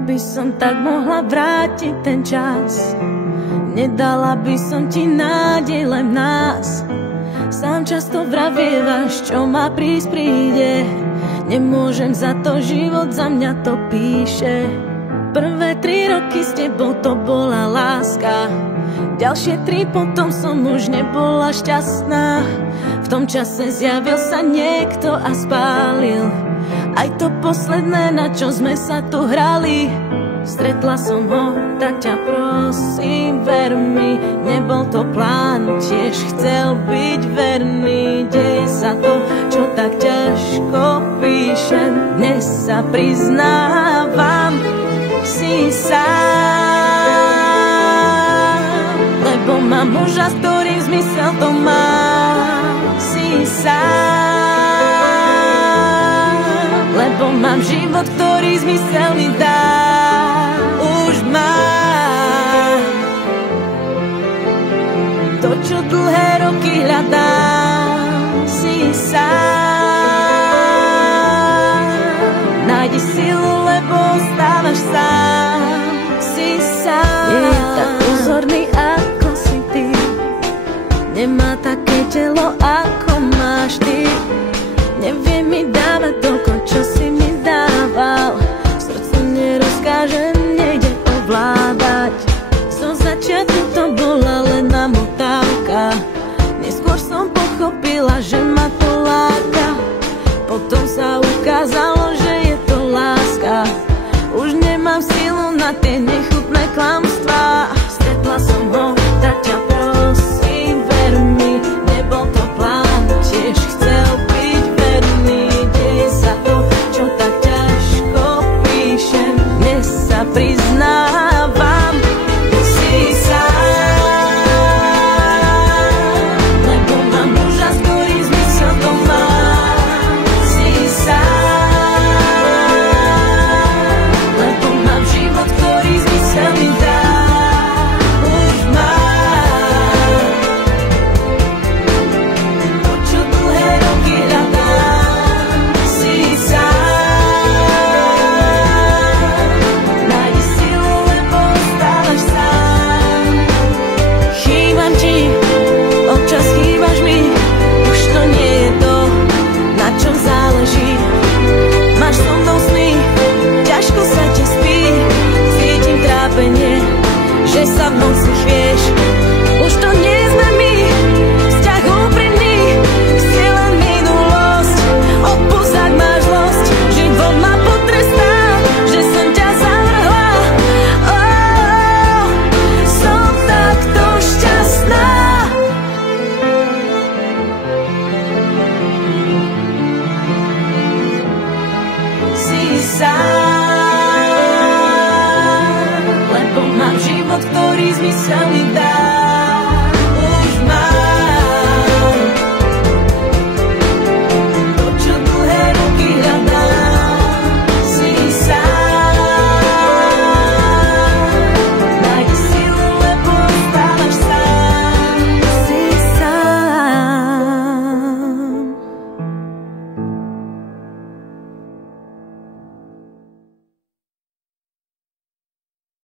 Keby som tak mohla vrátiť ten čas, nedala by som ti nádej len v nás. Sám často vravievaš, čo má prísť príde. Nemôžem za to, život za mňa to píše. Prvé 3 roky s tebou to bola láska, ďalšie 3 potom som už nebola šťastná. V tom čase zjavil sa niekto a spálil aj to posledné, na čo sme sa tu hrali. Stretla som ho, tak ťa prosím, ver mi, nebol to plán, tiež chcel byť verný. Deje sa to, čo tak ťažko píšem, dnes sa priznávam, si sám, lebo mám muža, s ktorým zmysel to má. Si sám, lebo mám život, ktorý zmysel mi dá. Už mám to, čo dlhé roky hľadám. Si sám, nájdi silu, lebo ostávaš sám. Si sám, nie je tak pozorný, ako si ty, nemá také telo, ako máš ty. Nevie mi dávať toľko, čo si mi dával, srdcu nerozkážem, nejde ovládať. Zo začiatku to bola len namotávka, neskôr som pochopila, že ma to láka. Potom sa ukázalo, že je to láska. Už nemám silu na tie nechutné klamstvá. Stretla som ho, tak ťa prosím, ver mi, nebol to plán, tiež chcel byť verný. Deje sa to, čo tak ťažko píšem, dnes sa priznávam, si sám, lebo mám muža, s ktorým zmysel to má. Si sám, lebo mám život, ktorý zmysel mi dá. Už mám to, čo dlhé roky hľadám. Si sám, nájdi silu, lebo ostávaš sám. Chýbam ti, občas chýbaš mi, už to nie je to, na čom záleží. Máš so mnou sny, ťažko sa ti spí, cítim trápenie, že sa v noci chvieš. Už to nie sme my, vzťah úprimný, si len minulosť, odpúsať máš zlosť, život ma potrestá, že som ťa zavrhla. Som takto šťastná. Si sám, lebo mám život, ktorý zmysel mi dá.